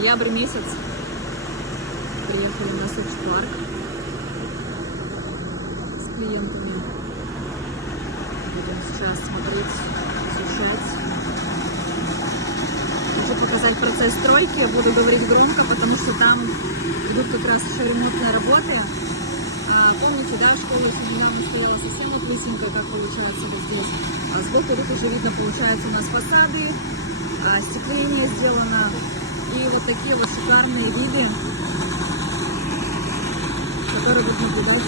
Ноябрь месяц. Приехали на Соч-парк с клиентами. Будем сейчас смотреть, изучать. Хочу показать процесс стройки. Буду говорить громко, потому что там идут как раз еще ремонтные работы. Помните, да, школа еще недавно стояла совсем вот лысенько, как получается вот здесь. А сбоку тут уже видно, получается, у нас фасады, остекление сделано. И вот такие вот шикарные виды, которые будут наблюдать